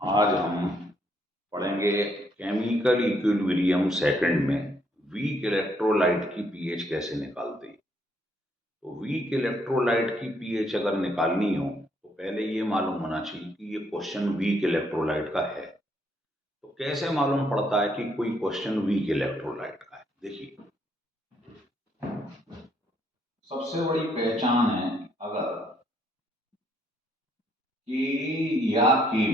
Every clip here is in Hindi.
आज हम पढ़ेंगे केमिकल इक्विलिब्रियम सेकंड में वीक इलेक्ट्रोलाइट की पीएच कैसे निकालते हैं। तो वीक इलेक्ट्रोलाइट की पीएच अगर निकालनी हो तो पहले ये मालूम होना चाहिए कि ये क्वेश्चन वीक इलेक्ट्रोलाइट का है। तो कैसे मालूम पड़ता है कि कोई क्वेश्चन वीक इलेक्ट्रोलाइट का है? देखिए, सबसे बड़ी पहचान है अगर के या के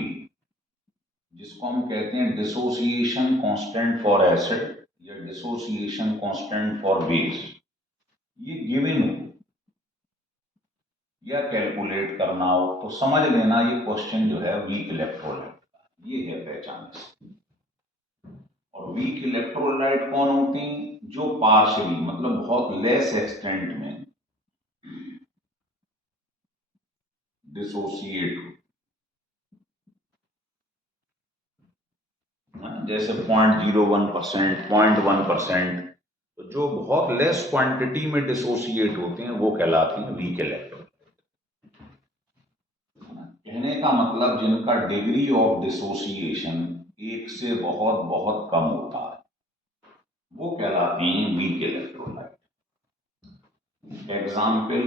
जिसको हम कहते हैं डिसोसिएशन कांस्टेंट फॉर एसिड या डिसोसिएशन कांस्टेंट फॉर बेस, ये गिवन हो या कैलकुलेट करना हो तो समझ लेना ये क्वेश्चन जो है वीक इलेक्ट्रोलाइट का, ये है पहचान इसकी। और वीक इलेक्ट्रोलाइट कौन होते हैं? जो पार्शियली मतलब बहुत लेस एक्सटेंट में डिसोसिएट हो, जैसे 0.01%, 0.1%, तो जो बहुत लेस क्वांटिटी में डिसोसिएट होते हैं वो कहलाते हैं वीक इलेक्ट्रोलाइट। कहने का मतलब जिनका डिग्री ऑफ डिसोसिएशन एक से बहुत बहुत कम होता है वो कहलाते हैं वीक इलेक्ट्रोलाइट। एग्जाम्पल,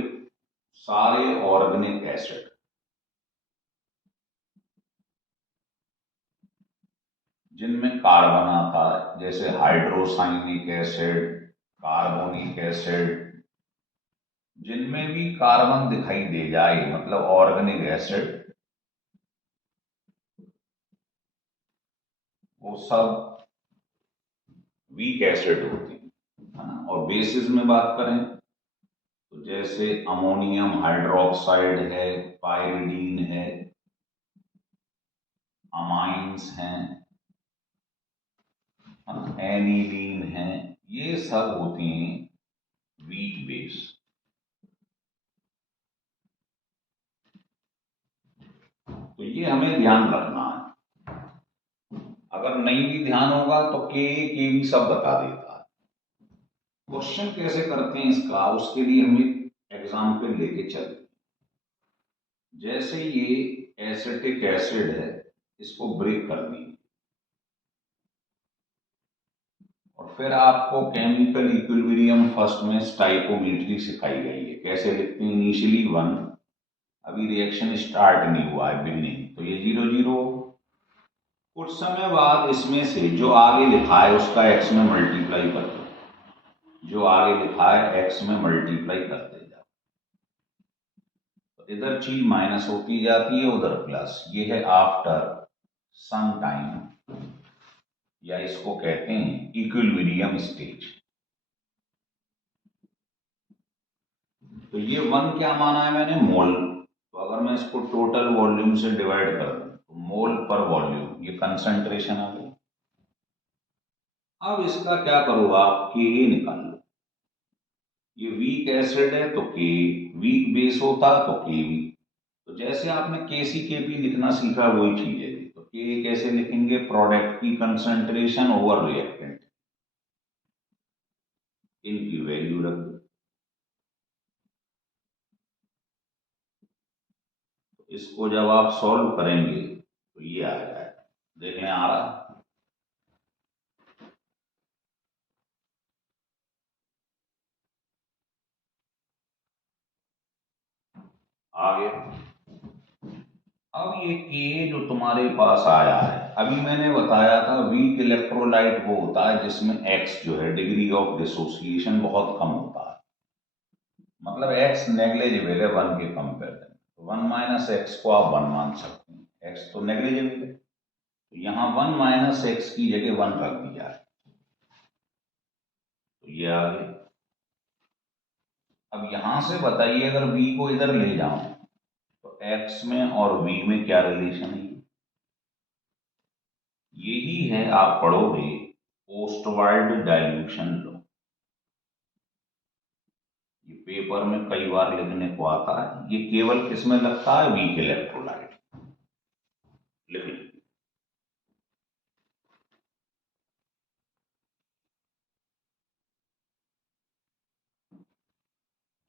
सारे ऑर्गेनिक एसिड, जिनमें कार्बन आता है, जैसे हाइड्रोसाइनिक एसिड, कार्बोनिक एसिड, जिनमें भी कार्बन दिखाई दे जाए मतलब ऑर्गेनिक एसिड, वो सब वीक एसिड होते हैं, है ना। और बेसिस में बात करें तो जैसे अमोनियम हाइड्रोक्साइड है, पायरिडीन है, अमाइंस हैं, एनिलीन है, ये सब होते हैं वीक बेस। तो ये हमें ध्यान रखना है, अगर नहीं भी ध्यान होगा तो के भी सब बता देता है। क्वेश्चन कैसे करते हैं इसका, उसके लिए हम एक एग्जाम्पल लेके चलते हैं। जैसे ये एसिटिक एसिड है, इसको ब्रेक कर दी और फिर आपको केमिकल इक्विलिब्रियम फर्स्ट में स्टाइकोमेट्री सिखाई गई है, कैसे लिखते हैं। इनिशियली 1, अभी रिएक्शन स्टार्ट नहीं हुआ है, बिगनिंग, तो ये 0 0। कुछ समय बाद इसमें से जो आगे लिखा है उसका एक्स में मल्टीप्लाई कर दो, जो आगे लिखा है एक्स में मल्टीप्लाई करते जाओ, तो इधर चीज माइनस होती जाती है, उधर प्लस। ये है आफ्टर सम टाइम, या इसको कहते हैं इक्विलिब्रियम स्टेज। तो ये 1 क्या माना है मैंने? मोल। तो अगर मैं इसको टोटल वॉल्यूम से डिवाइड कर दूं तो मोल पर वॉल्यूम, ये कंसंट्रेशन आ गई। अब इसका क्या करो आप, के निकाल लो। ये वीक एसिड है तो के, वीक बेस होता तो के वी। तो जैसे आपने के सी के पी लिखना सीखा वही चीज है। तो के कैसे लिखेंगे? प्रोडक्ट की कंसंट्रेशन ओवर रिएक्टेंट, इनकी वैल्यू रख दो। तो इसको जब आप सॉल्व करेंगे तो ये आ जाए, देखें आ रहा आ गया। अब ये के जो तुम्हारे पास आया है, अभी मैंने बताया था वीक इलेक्ट्रोलाइट वो होता है जिसमें एक्स जो है डिग्री ऑफ डिसोसिएशन बहुत कम होता है, मतलब एक्स नेग्लेजिबल है 1 के कंपेरिजन। तो 1 माइनस एक्स को आप 1 मान सकते हैं, एक्स तो नेग्लेजिबल है, तो यहाँ 1 माइनस एक्स की जगह 1 रख दिया है, तो ये आ गया। अब यहां से बताइए अगर वी को इधर ले जाऊं तो एक्स में और वी में क्या रिलेशन है? यही है, आप पढ़ोगे ओस्टवाल्ड डाइल्यूशन लो, ये पेपर में कई बार लिखने को आता है। ये केवल किसमें लगता है? Weak electrolyte. लिख लो।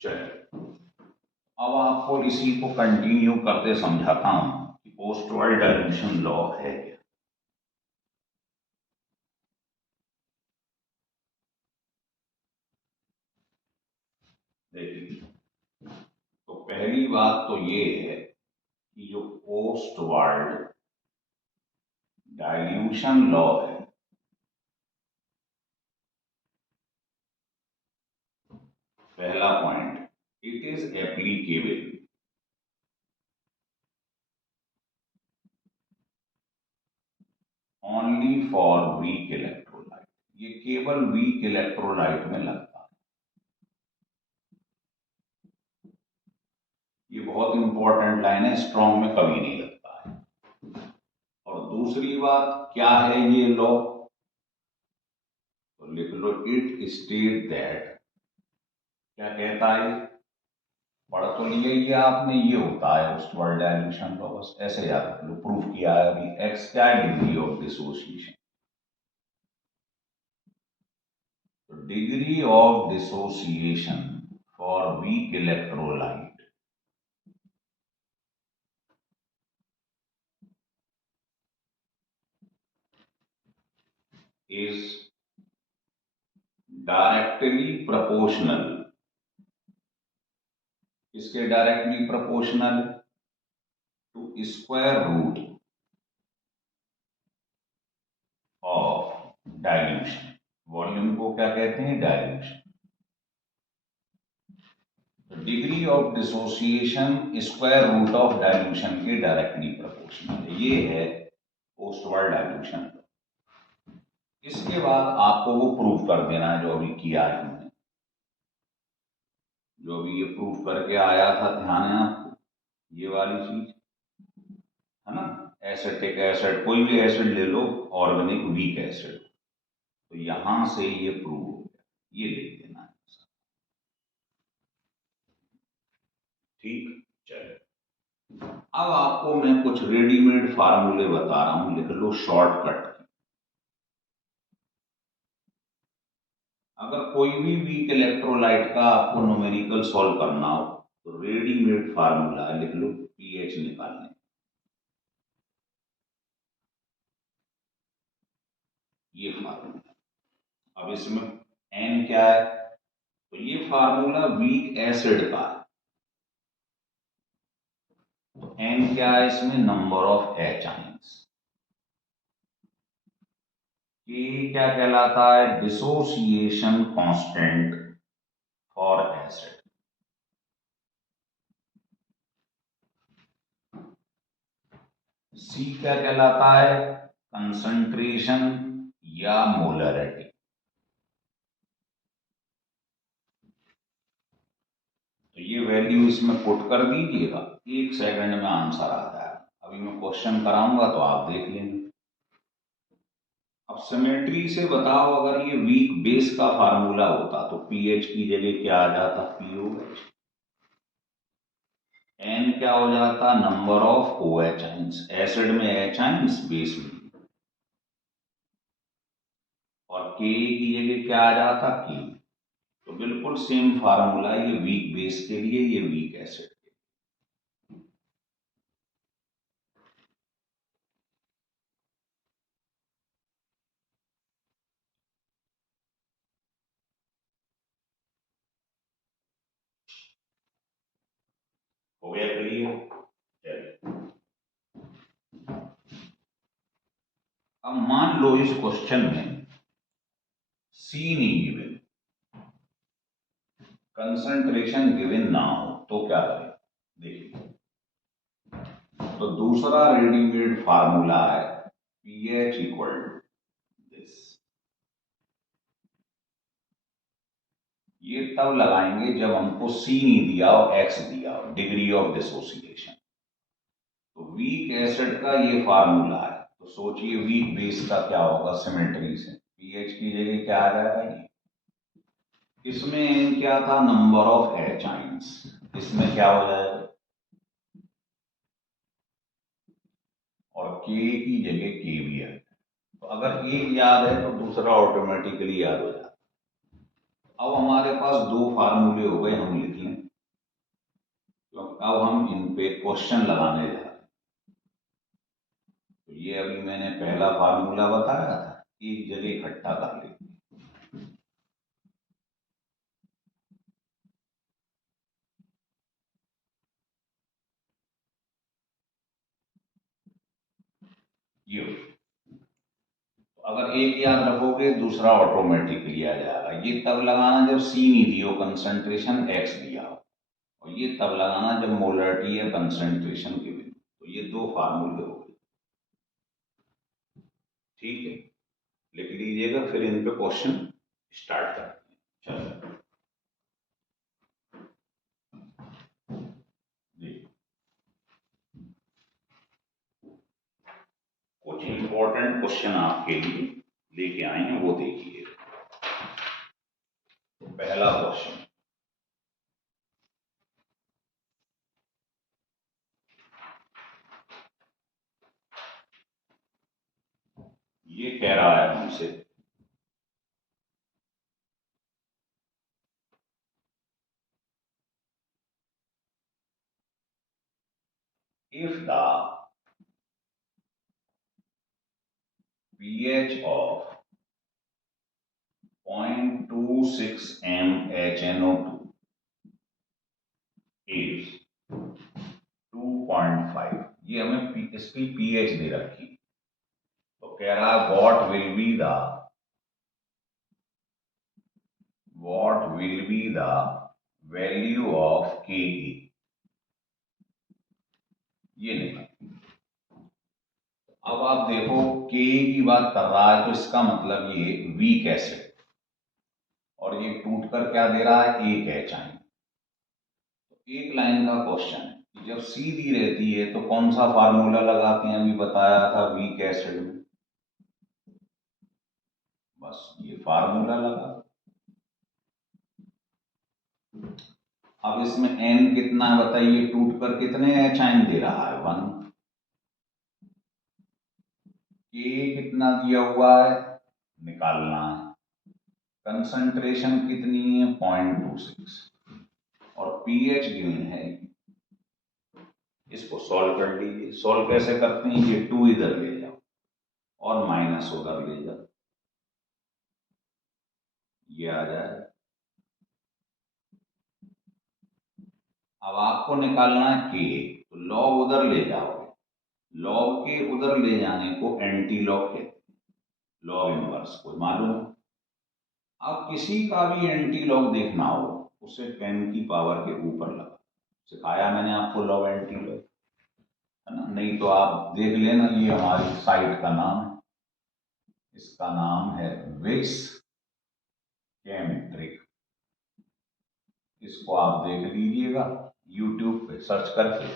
चलिए, अब आपको इसी को कंटिन्यू करते समझाता हूं कि ओस्टवाल्ड डाइल्यूशन लॉ है क्या? देखिए, तो पहली बात तो ये है कि जो ओस्टवाल्ड डाइल्यूशन लॉ है, पहला point, it is applicable only for weak electrolyte. ये केवल वीक इलेक्ट्रोलाइट में लगता है। ये बहुत इंपॉर्टेंट लाइन है, स्ट्रॉन्ग में कभी नहीं लगता है। और दूसरी बात क्या है ये लॉ, तो लिख लो, इट स्टेट दैट, क्या कहता है, पढ़ तो लिया ये आपने, ये होता है ओस्टवाल्ड डाइल्यूशन लॉ, बस ऐसे याद रख लो। प्रूफ किया है अभी, एक्स क्या है, डिग्री ऑफ डिसोसिएशन। तो degree of dissociation for weak electrolyte is directly proportional, इसके directly proportional to square root of dilution. Volume को क्या कहते हैं, dilution. Degree of dissociation square root of dilution के डायरेक्टली प्रोपोर्शनल है। ये है ओस्टवाल्ड डाइल्यूशन। इसके बाद आपको वो प्रूफ कर देना है जो अभी किया है हमने, जो अभी ये प्रूफ करके आया था, ध्यान है आपको, ये वाली चीज है ना। एसिटिक एसिड, कोई भी एसिड ले लो, ऑर्गेनिक वीक एसिड, तो यहां से ये प्रूव हो गया, ये लिख देना है। ठीक, चलो। अब आपको मैं कुछ रेडीमेड फार्मूले बता रहा हूं, लिख लो शॉर्टकट। अगर कोई भी वीक इलेक्ट्रोलाइट का आपको न्यूमेरिकल सॉल्व करना हो, तो रेडीमेड फार्मूला लिख लो पीएच निकालने। ये फार्मूला, अब इसमें एन क्या है, तो ये फार्मूला वीक एसिड का है, तो एन क्या है इसमें, नंबर ऑफ एच आयंस। के क्या कहलाता है, डिसोसिएशन कांस्टेंट फॉर एसिड। सी क्या कहलाता है, कंसंट्रेशन या मोलरिटी। तो ये वैल्यू इसमें पुट कर दीजिएगा, 1 सेकंड में आंसर आ जाएगा। अभी मैं क्वेश्चन कराऊंगा तो आप देख लेंगे। अब सिमेट्री से बताओ, अगर ये वीक बेस का फार्मूला होता तो पीएच की जगह क्या आ जाता, पीओएच। एन क्या हो जाता, number of OH ions, acid में एच आयंस, बेस में, और के की जगह क्या आ जाता, के। तो बिल्कुल सेम फार्मूला, ये वीक बेस के लिए, ये वीक एसिड के लिए। हो गया क्लियर, चलिए। अब मान लो इस क्वेश्चन में सी नहीं गिवन, कंसंट्रेशन गिवन ना हो, तो क्या करें, देखिए। तो दूसरा रेडीमेड फार्मूला है पीएच इक्वल टू दिस। ये तब लगाएंगे जब हमको सी नहीं दिया और एक्स दिया हो, डिग्री ऑफ डिसोसिएशन। तो वीक एसिड का ये फार्मूला है, तो सोचिए वीक बेस का क्या होगा, सिमेट्री से पीएच की जगह क्या आ जाएगा, ये। इसमें एन क्या था, नंबर ऑफ एच आयंस, इसमें क्या हो जाएगा, और के की जगह के भी है। तो अगर एक याद है तो दूसरा ऑटोमेटिकली याद हो जाता है। अब हमारे पास दो फार्मूले हो गए, हम लिख लें, तो अब हम इन पे क्वेश्चन लगाने जा रहे हैं। ये अभी मैंने पहला फार्मूला बताया था, एक जगह इकट्ठा कर लेते हैं। ये तो अगर एक याद रखोगे दूसरा ऑटोमेटिकली आ जाएगा। ये तब लगाना जब सी नहीं दियो, कंसंट्रेशन एक्स दिया हो, और ये तब लगाना जब मोलरिटी या कंसंट्रेशन के बिंदु। तो ये दो फार्मूले हो गए, ठीक है। लिख लीजिएगा, फिर इन पे क्वेश्चन स्टार्ट करते हैं। चलो जी, कुछ इंपॉर्टेंट क्वेश्चन आपके लिए लेके आए हैं, वो देखिए। पहला क्वेश्चन, ये कह रहा है हमसे if the pH of 0.26 mHNO2 is 2.5, ये हमें इसकी pH दे रखी, तो कह रहा है what will be the value of Ka, ये निकल। अब आप देखो के की बात कर रहा है, तो इसका मतलब ये वीक एसिड, और ये टूट कर क्या दे रहा है, एक एच आई। तो एक लाइन का क्वेश्चन है कि जब सीधी रहती है तो कौन सा फार्मूला लगाते हैं, अभी बताया था वीक एसिड में, बस ये फार्मूला लगा। अब इसमें एन कितना है बताइए, टूट कर कितने एच आइन दे रहा है, 1। के कितना दिया हुआ है, निकालना है। कंसंट्रेशन कितनी है, 0.26, और पीएच गिवन है। इसको सॉल्व कर लीजिए। सॉल्व कैसे करते हैं, ये 2 इधर ले जाओ और माइनस उधर ले जाओ, ये आ जाए। अब आपको निकालना है के, तो लॉग उधर ले जाओगे, लॉग के उधर ले जाने को एंटी लॉग कहते हैं, लॉग इनवर्स को मालूम है। अब किसी का भी एंटी लॉग देखना हो, उसे 10 की पावर के ऊपर लगा, सिखाया मैंने आपको लॉग एंटी लॉग, है ना। नहीं तो आप देख लेना, ये हमारी साइट का नाम है, इसका नाम है विक्स केमेट्रिक, इसको आप देख लीजिएगा यूट्यूब पे सर्च करके।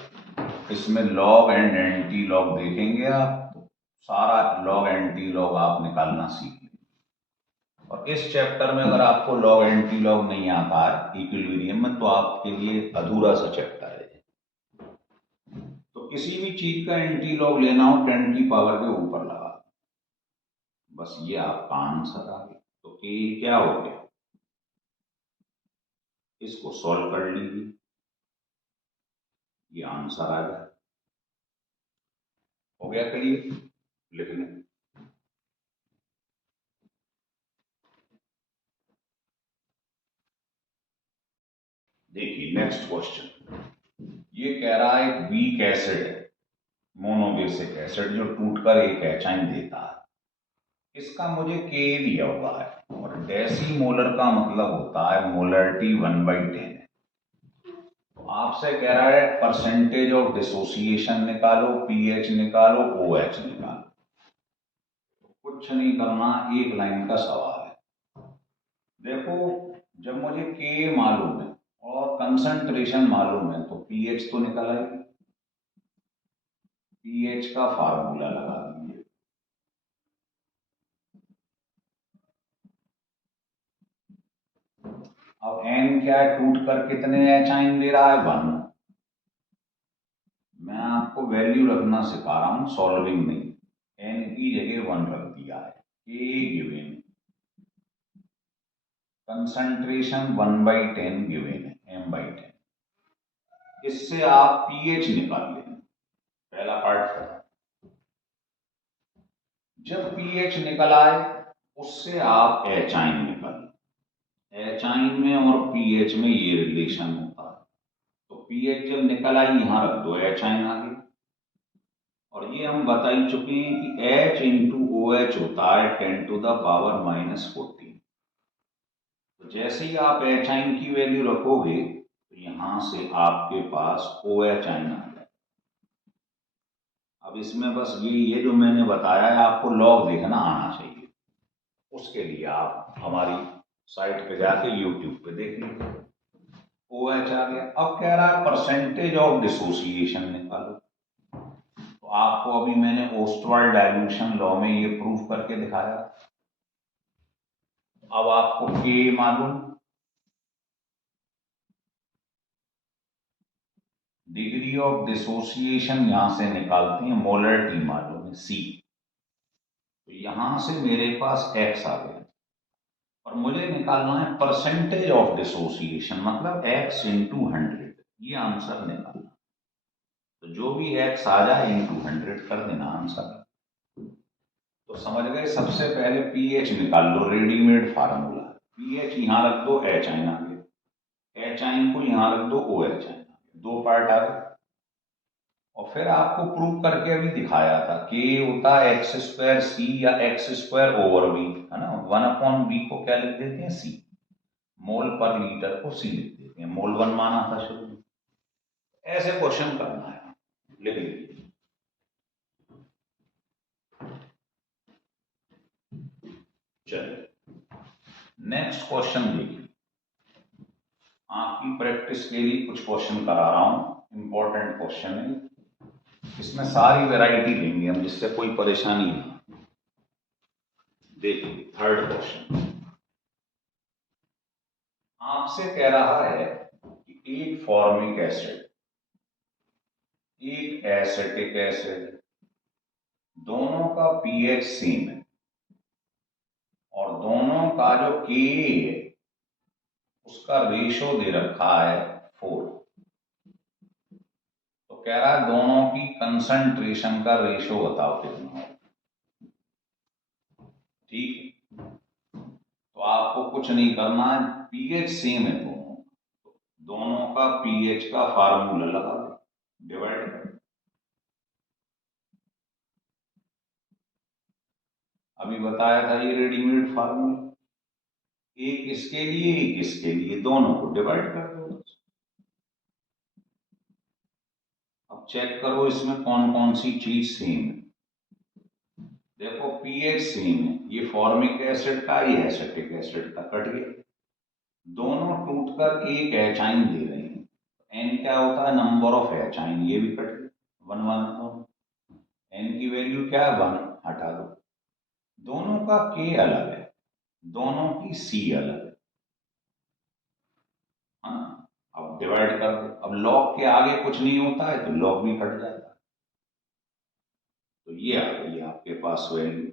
इसमें लॉग एंड एंटी लॉग देखेंगे आप, तो सारा लॉग एंटी लॉग आप निकालना सीख लेंगे। और इस चैप्टर में अगर आपको लॉग एंटी लॉग नहीं आता है इक्विलिब्रियम में, तो आपके लिए अधूरा सा चैप्टर है। तो किसी भी चीज का एंटी लॉग लेना हो 10 की पावर के ऊपर लगा, बस ये आपका आंसर आ गया। तो ये क्या हो गया, इसको सॉल्व कर लीजिए, ये आंसर आ गया। हो गया क्लियर, लिख लें। देखिए नेक्स्ट क्वेश्चन, ये कह रहा है एक वीक एसिड है, मोनोबेसिक एसिड, जो टूटकर एक एचाइन देता है। इसका मुझे के दिया हुआ है, और डेसी मोलर का मतलब होता है मोलरिटी 1/10 है। तो आपसे कह रहा है परसेंटेज ऑफ डिसोसिएशन निकालो, पीएच निकालो, ओएच निकालो। तो कुछ नहीं करना, एक लाइन का सवाल है। देखो जब मुझे के मालूम है और कंसंट्रेशन मालूम है, तो पीएच तो निकल आएगी, पीएच का फार्मूला लगा दीजिए। अब एन क्या है, टूट कर कितने एचाइन दे रहा है, 1। मैं आपको वैल्यू रखना सिखा रहा हूं, सॉल्विंग नहीं। एन की जगह 1 रख दिया है, ए गिवन, कंसंट्रेशन 1/10 गिवन है, m/10। इससे आप पीएच निकाल लेंगे, पहला पार्ट खत्म। जब पीएच निकल आए उससे आप एचाइन निकाल, एचाइन में और पीएच में ये रिलेशन होता है। तो पीएच जब निकल आई यहां रख दो, एचाइन आ गया। और ये हम बता ही चुके हैं कि H इंटू ओ एच होता है 10⁻⁻14। तो जैसे ही आप एचाइन की वैल्यू रखोगे तो यहां से आपके पास ओ एच आइन आ जाए। अब इसमें बस ये जो मैंने बताया है आपको लॉग देखना आना चाहिए, उसके लिए आप हमारी साइट पे जाके यूट्यूब पे देख लीजिए। ओ एच आ गया। अब कह रहा है परसेंटेज ऑफ डिसोसिएशन निकालो। तो आपको अभी मैंने ओस्टवाल्ड डाइल्यूशन लॉ में ये प्रूफ करके दिखाया। अब आपको के मालूम, डिग्री ऑफ डिसोसिएशन यहां से निकालते हैं, मोलरिटी मालूम है सी। तो यहां से मेरे पास एक्स आ गया और मुझे निकालना है परसेंटेज ऑफ डिसोसिएशन, मतलब एक्स इंटू 100। ये आंसर निकालना। तो जो भी एक्स आ जाए इंटू 100 कर देना आंसर। तो समझ गए। सबसे पहले पीएच निकाल लो, रेडीमेड फार्मूला। पीएच यहां रख दो, एच आइन आ गया, एच आइन को यहां रख दो, ओ एच आइन आ गया, दो पार्ट आ गए। और फिर आपको प्रूव करके अभी दिखाया था कि होता है एक्स स्क्वायर सी या एक्स स्क्वायर ओवर वी, है ना। 1/v को क्या लिख देते हैं, सी। मोल पर लीटर को सी लिख देते हैं, मोल 1 माना था शुरू में। ऐसे क्वेश्चन करना है, लिख लीजिए। चलिए नेक्स्ट क्वेश्चन देखिए। आपकी प्रैक्टिस के लिए कुछ क्वेश्चन करा रहा हूं, इंपॉर्टेंट क्वेश्चन है। इसमें सारी वैरायटी लेंगे हम, जिससे कोई परेशानी नहीं। देखिए थर्ड क्वेश्चन आपसे कह रहा है कि एक फॉर्मिक एसिड, एक एसिटिक एसिड, दोनों का पीएच सेम है और दोनों का जो के है उसका रेशो दे रखा है 4। तो कह रहा है दोनों की कंसंट्रेशन का रेशो बताओ कितना हो। ठीक, तो आपको कुछ नहीं करना है, पीएच सेम है दोनों, दोनों का पीएच का फार्मूला लगा दो, डिवाइड कर। अभी बताया था ये रेडीमेड फार्मूला, एक इसके लिए एक इसके लिए, दोनों को डिवाइड कर दो। अब चेक करो इसमें कौन कौन सी चीज सेम है। देखो पीएच सेम है, ये फॉर्मिक एसिड का, ये एसिटिक एसिड का, कट गया। दोनों टूटकर एक एचाइन दे रहे हैं। एन क्या होता है, नंबर ऑफ एचाइन, ये भी कट गया, 1 1 1। एन की वैल्यू क्या है, 1, हटा दो। दोनों का के अलग है, दोनों की सी अलग है। हाँ, अब डिवाइड कर दो। अब लॉग के आगे कुछ नहीं होता है तो लॉग भी कट जाता है। तो ये आ गई आपके पास वैल्यू।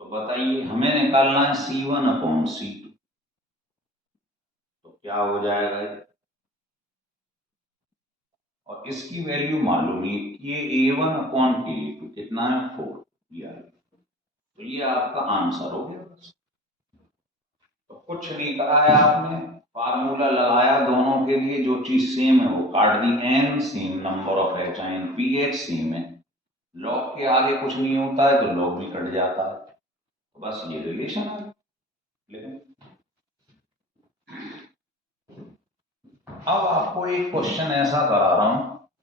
तो बताइए हमें निकालना है C1/C2। तो क्या हो जाएगा ये? और इसकी वैल्यू मालूम है कि ये A1/K2 कितना है, 4। ये तो ये आपका आंसर हो गया बस। तो कुछ नहीं करा है आपने, फार्मूला लगाया दोनों के लिए, जो चीज सेम है वो काट दी, N same, number of H ion, pH same है, लॉग के आगे कुछ नहीं होता है तो लॉग भी कट जाता है। तो बस ये रिलेशन है। लेकिन अब आपको एक क्वेश्चन ऐसा करा रहा हूं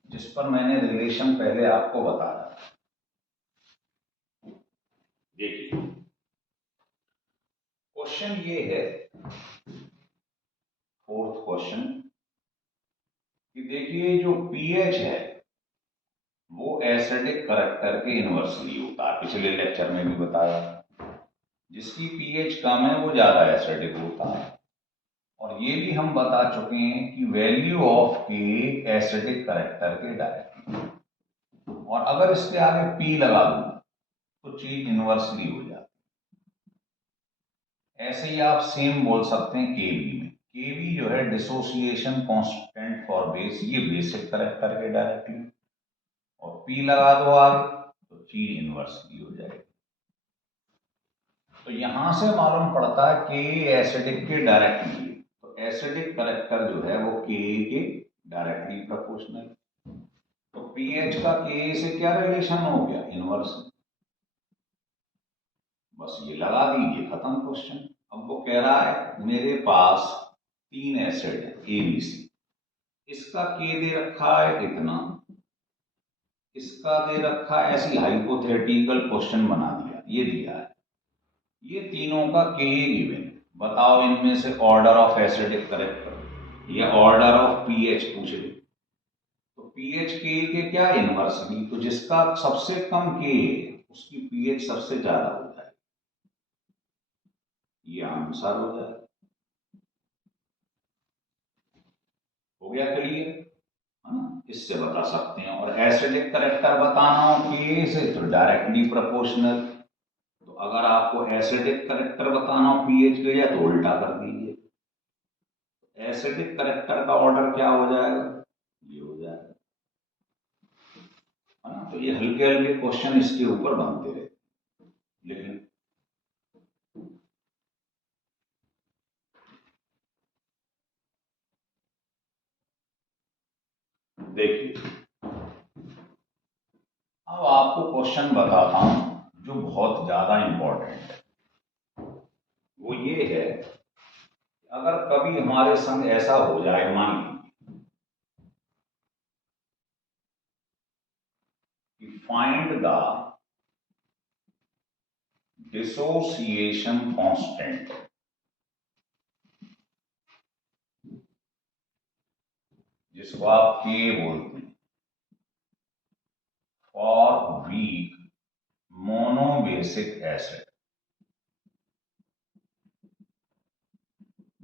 जिस पर मैंने रिलेशन पहले आपको बताया। देखिए क्वेश्चन ये है, फोर्थ क्वेश्चन, कि देखिए जो पीएच है वो एसिडिक करैक्टर के इनवर्सली होता है, पिछले लेक्चर में भी बताया। जिसकी पीएच कम है वो ज्यादा एसिडिक होता है। और ये भी हम बता चुके हैं कि वैल्यू ऑफ के एसिडिक करैक्टर के डायरेक्टली, और अगर इसके आगे पी लगा दूं तो चीज इनवर्सली हो जाती है। ऐसे ही आप सेम बोल सकते हैं केवी में। केवी जो है डिसोसिएशन कांस्टेंट फॉर बेस, ये बेसिक करैक्टर के डायरेक्टली। P लगा दो आगे तो चीज इनवर्सली हो जाएगी। तो यहां से मालूम पड़ता है के एसिडिक के डायरेक्टली, तो एसिडिक करेक्टर जो है वो के डायरेक्टली प्रोपोर्शनल। तो पीएच का के से क्या रिलेशन हो गया, इनवर्स। बस ये लगा दीजिए, खत्म क्वेश्चन। अब वो कह रहा है मेरे पास 3 एसिड है ABC, इसका के दे रखा है इतना, इसका दे रखा है, ऐसी हाइपोथेटिकल क्वेश्चन बना दिया, ये दिया है, ये तीनों का के गिवन, बताओ इनमें से ऑर्डर ऑफ एसिडिक करेक्टर या ऑर्डर ऑफ पीएच पूछ रही। तो पीएच के क्या इनवर्सली, तो जिसका सबसे कम के उसकी पीएच सबसे ज्यादा होता है, ये आंसर हो जाए। हो गया क्लियर, है ना, इससे बता सकते हैं। और एसिडिक करेक्टर बताना हो के से तो डायरेक्टली प्रोपोर्शनल, तो अगर आपको एसिडिक करेक्टर बताना हो पीएच के या तो उल्टा कर दीजिए, एसिडिक करेक्टर का ऑर्डर क्या हो जाएगा, ये हो जाएगा, है ना। तो ये हल्के हल्के क्वेश्चन इसके ऊपर बनते रहे। लेकिन देखिए, अब आपको क्वेश्चन बताता हूं जो बहुत ज्यादा इंपॉर्टेंट है। वो ये है, अगर कभी हमारे संग ऐसा हो जाए, मान लीजिए कि फाइंड द डिसोसिएशन कांस्टेंट, जिसको आप के बोलते हैं, for weak monobasic acid.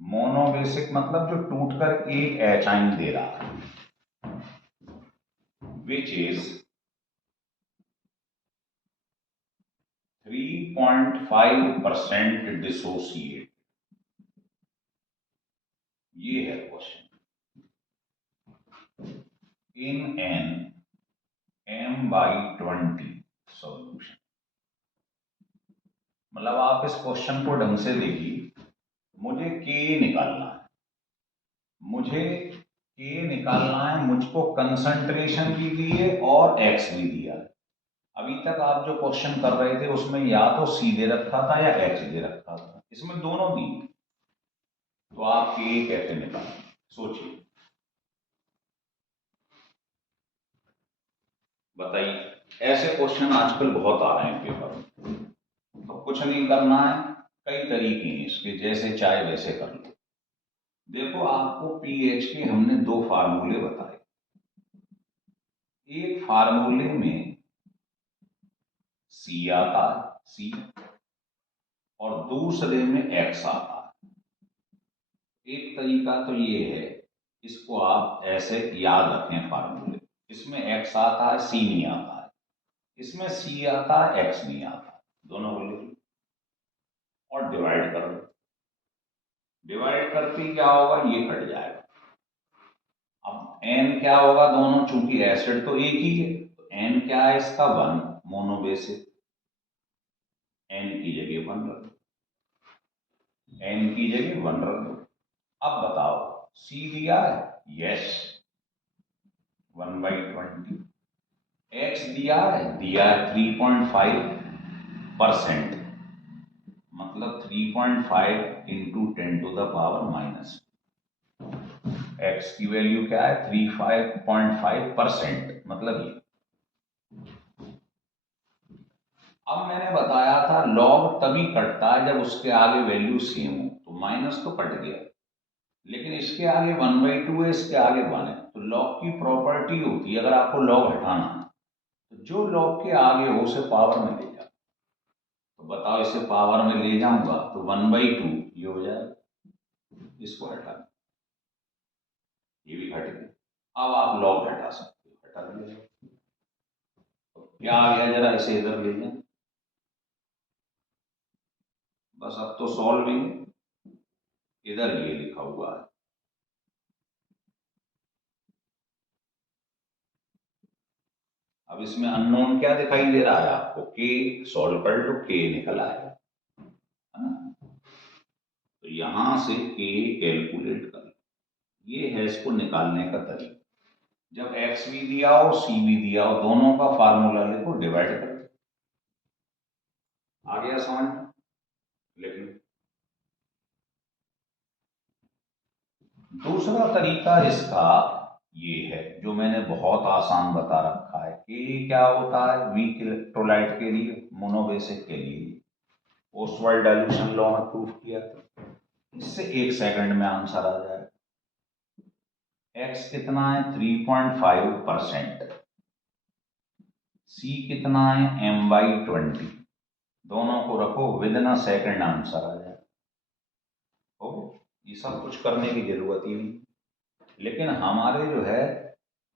Monobasic मतलब जो टूटकर एक एच आइन दे रहा है, विच इज 3.5% डिसोसिएट। ये है question, in an M/20 solution. मतलब आप इस क्वेश्चन को ढंग से देखिए, मुझे के निकालना है, मुझे के निकालना है, मुझको कंसंट्रेशन भी दी है और एक्स भी दिया है। अभी तक आप जो क्वेश्चन कर रहे थे उसमें या तो सी दे रखा था या एक्स दे रखा था, इसमें दोनों दी, तो आप के कैसे निकालें, सोचिए, बताइए। ऐसे क्वेश्चन आजकल बहुत आ रहे हैं पेपर में, तो कुछ नहीं करना है, कई तरीके हैं इसके, जैसे चाहे वैसे कर लो। देखो, आपको पीएच के हमने 2 फार्मूले बताए, एक फार्मूले में सी आता है, सी, और दूसरे में एक्स आता है। एक तरीका तो ये है, इसको आप ऐसे याद रखें फार्मूले, इसमें एक्स आता है, सी नहीं आता है, इसमें सी आता है, एक्स नहीं आता है, दोनों को लिख लो और डिवाइड कर दो। डिवाइड करते ही क्या होगा, ये कट जाएगा। अब एन क्या होगा, दोनों चूंकि एसिड तो एक ही है, तो एन क्या है इसका, 1 मोनोबेसिक, एन की जगह 1 रख दो, एन की जगह 1 रख दो। अब बताओ, सी दिया है, यस, 1/20। एक्स दिया है, 3.5%, मतलब 3.5 इंटू 10⁻⁻। एक्स की वैल्यू क्या है, 3.5%, मतलब ये। अब मैंने बताया था लॉग तभी कटता है जब उसके आगे वैल्यू सेम हो, तो माइनस तो कट गया, लेकिन इसके आगे 1/2 है, इसके आगे 1 है, तो लॉग की प्रॉपर्टी होती है, अगर आपको लॉग हटाना है तो जो लॉग के आगे हो उसे पावर में ले जाओ। तो बताओ, इसे पावर में ले जाऊंगा तो 1/2 ये हो जाएगा, इसको हटा, ये भी हट गया। अब आप लॉग हटा सकते हो, हटा दिया। तो क्या आ गया, जरा इसे इधर ले जाए, बस अब तो सॉल्विंग, इधर ये लिखा हुआ है, अब इसमें अननोन क्या दिखाई दे रहा है आपको, के, सॉल्व कर लो, के निकल आएगा, है ना। तो यहां से के कैलकुलेट कर, ये है इसको निकालने का तरीका। जब एक्स भी दिया हो सी भी दिया हो, दोनों का फार्मूला लिखो, डिवाइड कर दो, आ गया समझ में। लिख लो। दूसरा तरीका इसका ये है, जो मैंने बहुत आसान बता रखा है, कि क्या होता है वीक इलेक्ट्रोलाइट के लिए, मोनोबेसिक के लिए, ओसवाल्ड डाइल्यूशन लॉ में प्रूफ किया था। इससे 1 सेकंड में आंसर आ जाए। एक्स कितना है 3.5%, सी कितना है m/20, दोनों को रखो, within a second answer आ जाए। ये सब कुछ करने की जरूरत ही नहीं। लेकिन हमारे जो है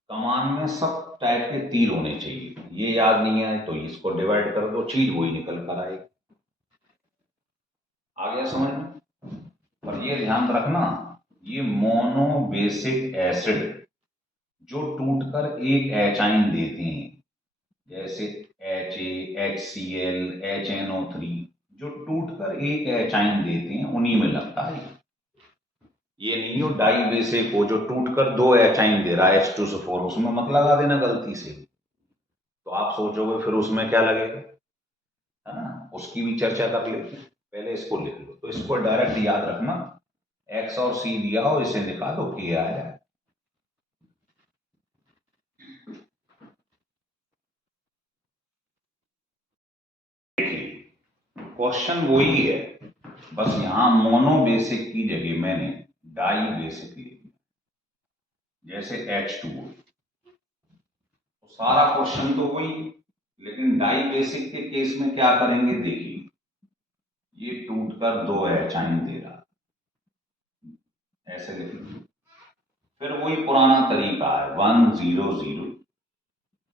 कमान में सब टाइप के तीर होने चाहिए, ये याद नहीं आए तो इसको डिवाइड कर दो, चीज वही निकल कर आएगी। आ गया समझ में। पर ये ध्यान रखना, ये मोनोबेसिक एसिड जो टूटकर एक एचाइन देते हैं, जैसे HCl, HNO3, जो टूटकर एक एचाइन देते हैं, उन्हीं में लगता है। ये नहीं हो डाई बेसिक हो जो टूटकर 2 एचाइन दे रहा है H2SO4, उसमें मत लगा देना गलती से, तो आप सोचोगे फिर उसमें क्या लगेगा, है ना। उसकी भी चर्चा कर लेते हैं, पहले इसको लिख लो। तो इसको डायरेक्ट याद रखना, एक्स और सी दिया हो, इसे निकालो, के आया। क्वेश्चन वही है, बस यहां मोनो बेसिक की जगह मैंने डाई बेसिक लिख दिया, जैसे H2O। तो सारा क्वेश्चन तो वही, लेकिन डाई बेसिक के केस में क्या करेंगे देखिए, ये टूटकर 2 एचाइन दे रहा, ऐसे लिख लो। फिर वही पुराना तरीका है, 1 0 0,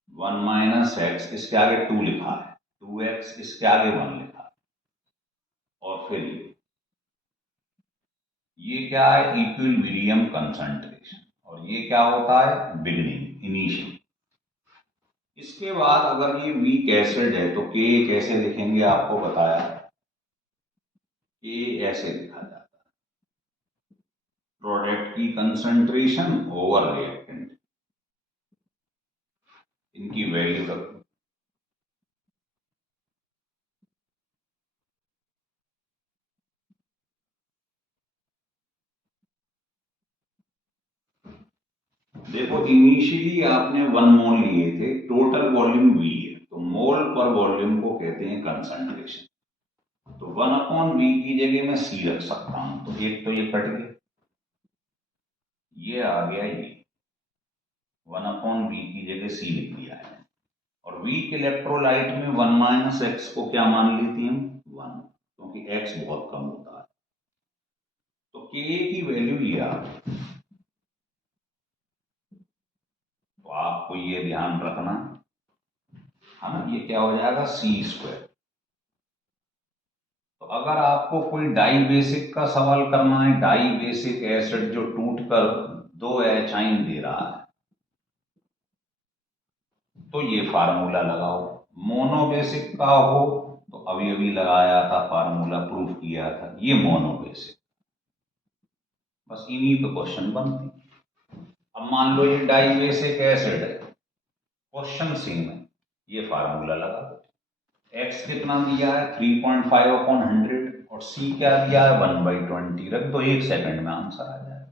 1 - x, इसके आगे 2 लिखा है, 2x, इसके आगे 1 लिखा है, और फिर ये क्या है, इक्विलिब्रियम कंसंट्रेशन, और ये क्या होता है, बिगिनिंग, इनिशियल। इसके बाद अगर ये वीक एसिड है तो के कैसे लिखेंगे, आपको बताया, के ऐसे लिखा जाता है, प्रोडक्ट की कंसंट्रेशन ओवर रिएक्टेंट, इनकी वैल्यू रखो। देखो इनिशियली आपने 1 मोल लिए थे, टोटल वॉल्यूम V है, तो मोल पर वॉल्यूम को कहते हैं कंसंट्रेशन। तो 1/V की जगह मैं C रख सकता हूं, तो एक तो ये कट गया, ये आ गया, ये 1/V की जगह C लिख दिया है। और वीक इलेक्ट्रोलाइट में 1 - x को क्या मान लेते हैं, 1, क्योंकि x बहुत कम होता है। तो K की वैल्यू ये आ गई। तो आपको ये ध्यान रखना है ना, ये क्या हो जाएगा, C²। तो अगर आपको कोई डाई बेसिक का सवाल करना है, डाई बेसिक एसिड जो टूटकर 2 एचाइन दे रहा है, तो ये फार्मूला लगाओ। मोनोबेसिक का हो तो अभी अभी लगाया था फार्मूला, प्रूफ किया था, ये मोनोबेसिक, बस इन्हीं पे क्वेश्चन बनते। अब मान लो ये डाई बेसिक एसिड है, क्वेश्चन सेम है, ये फार्मूला लगा दो। एक्स कितना दिया है 3.5/100, और सी क्या दिया है 1/20, रख दो, 1 सेकंड में आंसर आ जाए।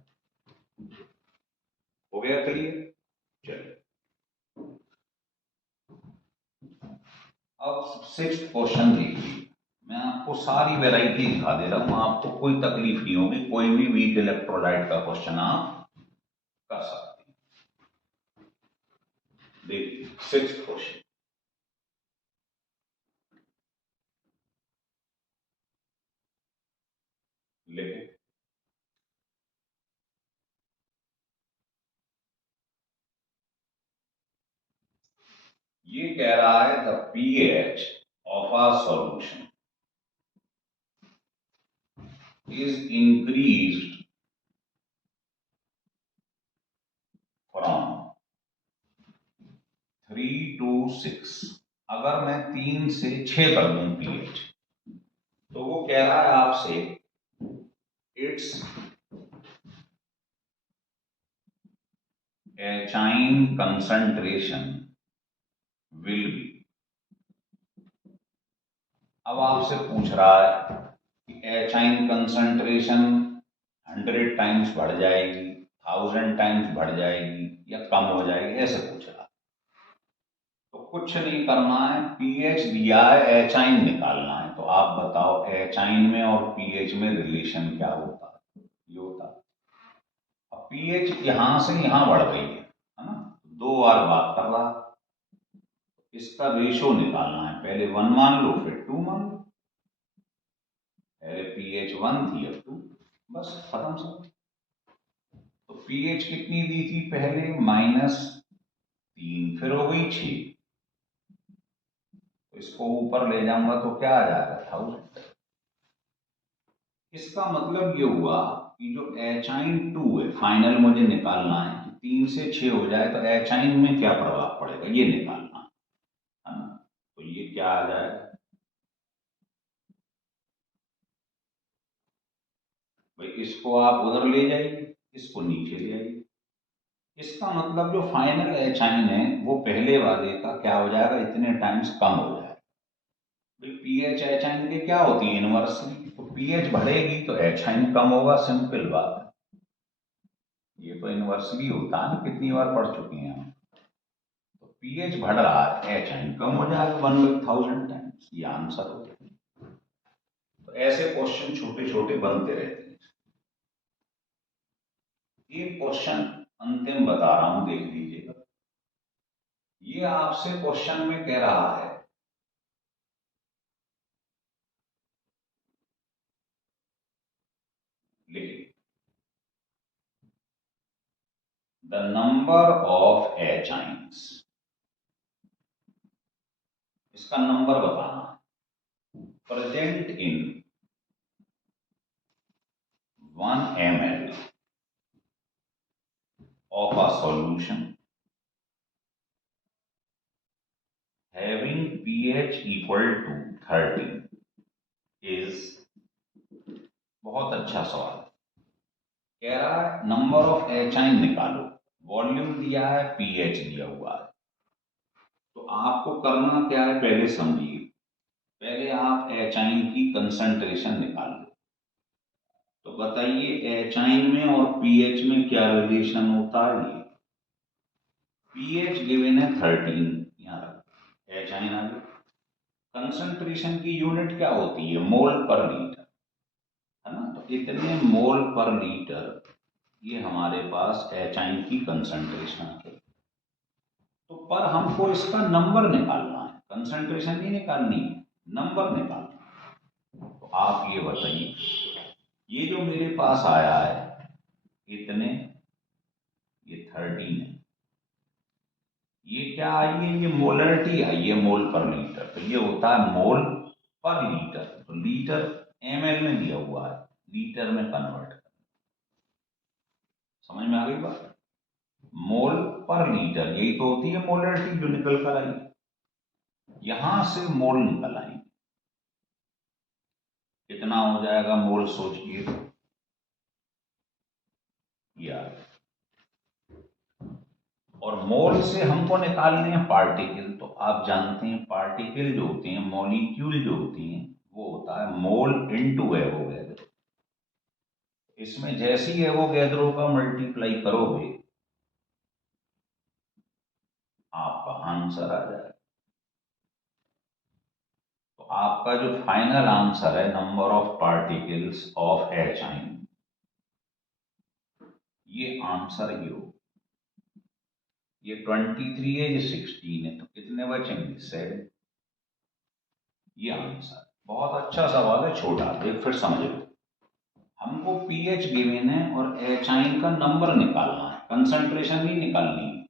हो गया क्लियर। चलिए अब 6th क्वेश्चन देखिए, मैं आपको सारी वैरायटी दिखा दे रहा हूं, आपको कोई तकलीफ नहीं होगी, कोई भी वीक इलेक्ट्रोलाइट का क्वेश्चन आप कर सकते हैं। देखिए 6th क्वेश्चन, लेकिन ये कह रहा है the pH of a solution is increased from 326। अगर मैं 3 से 6 कर दूं pH, तो वो कह रहा है आपसे इट्स एचाइन कंसंट्रेशन विल बी। अब आपसे पूछ रहा है कि एचाइन कंसंट्रेशन 100 टाइम्स बढ़ जाएगी, 1000 टाइम्स बढ़ जाएगी या कम हो जाएगी, ऐसे पूछ रहा है। तो कुछ नहीं करना है, पीएच दिया है, एचाइन निकालना है। तो आप बताओ एचाइन में और पीएच में रिलेशन क्या होता है? ये होता है, अब पीएच यहां से यहां बढ़ रही है ना, 2 बार बात कर रहा है, इसका रेशो निकालना है। पहले 1 मान लो, फिर 2 मान लो। पहले पीएच 1 थी, अब 2, बस खत्म सब। तो पीएच कितनी दी थी पहले? -3, फिर हो गई 6। तो इसको ऊपर ले जाऊंगा तो क्या आ जाएगा? 1000। इसका मतलब ये हुआ कि जो एचाइन 2 है, फाइनल मुझे निकालना है कि 3 से 6 हो जाए तो एचाइन में क्या प्रभाव पड़ेगा, ये निकालना है ना। तो ये क्या आ जाएगा भाई? इसको आप उधर ले जाइए, इसको नीचे ले आइए। इसका मतलब जो फाइनल एचाइन है वो पहले वाले का क्या हो जाएगा? इतने टाइम्स कम हो जाएगा। भाई पीएच एचाइन के क्या होती है? इनवर्सली। तो पीएच बढ़ेगी तो एचाइन कम होगा, सिंपल बात है। ये तो इनवर्सली होता है ना, कितनी बार पढ़ चुके हैं हम। तो पीएच बढ़ रहा है, एचाइन कम हो जाएगा 1/1000 टाइम्स। ये आंसर हो गया। तो ऐसे क्वेश्चन छोटे छोटे बनते रहते हैं। एक क्वेश्चन अंतिम बता रहा हूं, देख लीजिएगा। ये आपसे क्वेश्चन में कह रहा है, लिखिए द नंबर ऑफ एचाइन्स। इसका नंबर बताना है। Present in 1 ml of a solution having pH equal to 30 is। बहुत अच्छा सवाल। कह रहा है नंबर ऑफ एचाइन निकालो, वॉल्यूम दिया है, पीएच दिया हुआ है। तो आपको करना क्या है, पहले समझिए। पहले आप एचाइन की कंसंट्रेशन निकाल लो। तो बताइए एचाइन में और पीएच में क्या रिलेशन होता है? ये पीएच गिवन है 13, यहाँ रख, एचाइन आ गया। कंसंट्रेशन की यूनिट क्या होती है? मोल पर लीटर, है ना। तो इतने मोल पर लीटर, ये हमारे पास एचाइन की कंसंट्रेशन है। तो पर हमको इसका नंबर निकालना है, कंसंट्रेशन नहीं निकालनी है, नंबर निकालना है। तो आप ये बताइए, ये जो मेरे पास आया है इतने, ये 13 है, ये क्या आई है? ये मोलरिटी आई है, मोल पर लीटर। तो ये होता है मोल पर लीटर। तो लीटर ml में दिया हुआ है, लीटर में कन्वर्ट कर। समझ में आ गई बात? मोल पर लीटर, यही तो होती है मोलरिटी जो निकल कर आई। यहां से मोल निकल आई, कितना हो जाएगा मोल? सोचिए तो यार। और मोल से हमको निकालने हैं पार्टिकल। तो आप जानते हैं पार्टिकल जो होते हैं, मॉलिक्यूल जो होते हैं, वो होता है मोल इनटू एवोगैड्रो। इसमें जैसे ही एवोगैड्रो का मल्टीप्लाई करोगे, आपका आंसर आ जाएगा। तो आपका जो फाइनल आंसर है, नंबर ऑफ पार्टिकल्स ऑफ एचाइन, ये आंसर ही हो। ये 23 है, ये 16 है, तो कितने बचेंगे? 7। ये आंसर। बहुत अच्छा सवाल है, छोटा, एक फिर समझ लो। हमको पीएच गिवन है और एचाइन का नंबर निकालना है, कंसंट्रेशन नहीं निकालनी है।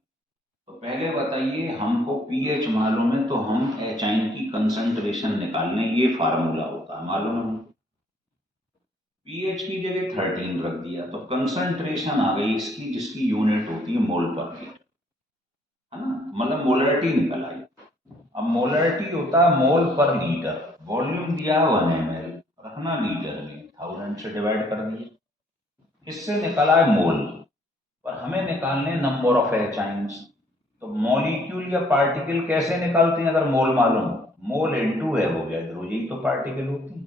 तो पहले बताइए, हमको पीएच मालूम है तो हम एचाइन की कंसंट्रेशन निकालने, ये फार्मूला होता है, मालूम है। पीएच की जगह 13 रख दिया तो कंसंट्रेशन आ गई इसकी, जिसकी यूनिट होती है मोल पर लीटर, है ना। मतलब मोलरिटी निकल आई। अब मोलरिटी होता है मोल पर लीटर, वॉल्यूम दिया 1 ml, रखना लीटर में, 1000 से डिवाइड कर दिए, इससे निकला है मोल। पर हमें निकालने नंबर ऑफ एच आइंस। तो मॉलिक्यूल या पार्टिकल कैसे निकालते हैं अगर मोल मालूम? मोल इंटू एवोगैड्रो, यही तो पार्टिकल होती है।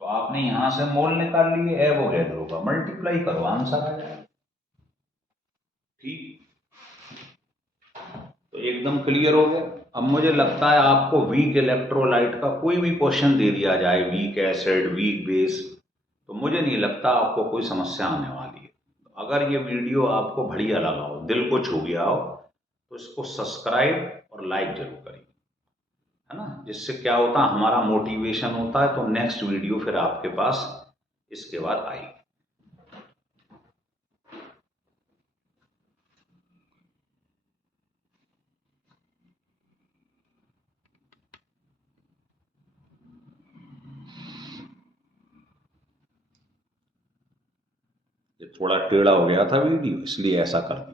तो आपने यहां से मोल निकाल लिए, एवोगैड्रो का मल्टीप्लाई करो, आंसर आ जाएगा। ठीक, तो एकदम क्लियर हो गया। अब मुझे लगता है आपको वीक इलेक्ट्रोलाइट का कोई भी क्वेश्चन दे दिया जाए, वीक एसिड, वीक बेस, तो मुझे नहीं लगता आपको कोई समस्या आने वाली है। तो अगर ये वीडियो आपको बढ़िया लगा हो, दिल को छू गया हो, तो इसको सब्सक्राइब और लाइक जरूर करिए, है ना। जिससे क्या होता है, हमारा मोटिवेशन होता है, तो नेक्स्ट वीडियो फिर आपके पास इसके बाद आएगी। ये थोड़ा टेढ़ा हो गया था वीडियो, इसलिए ऐसा कर दिया।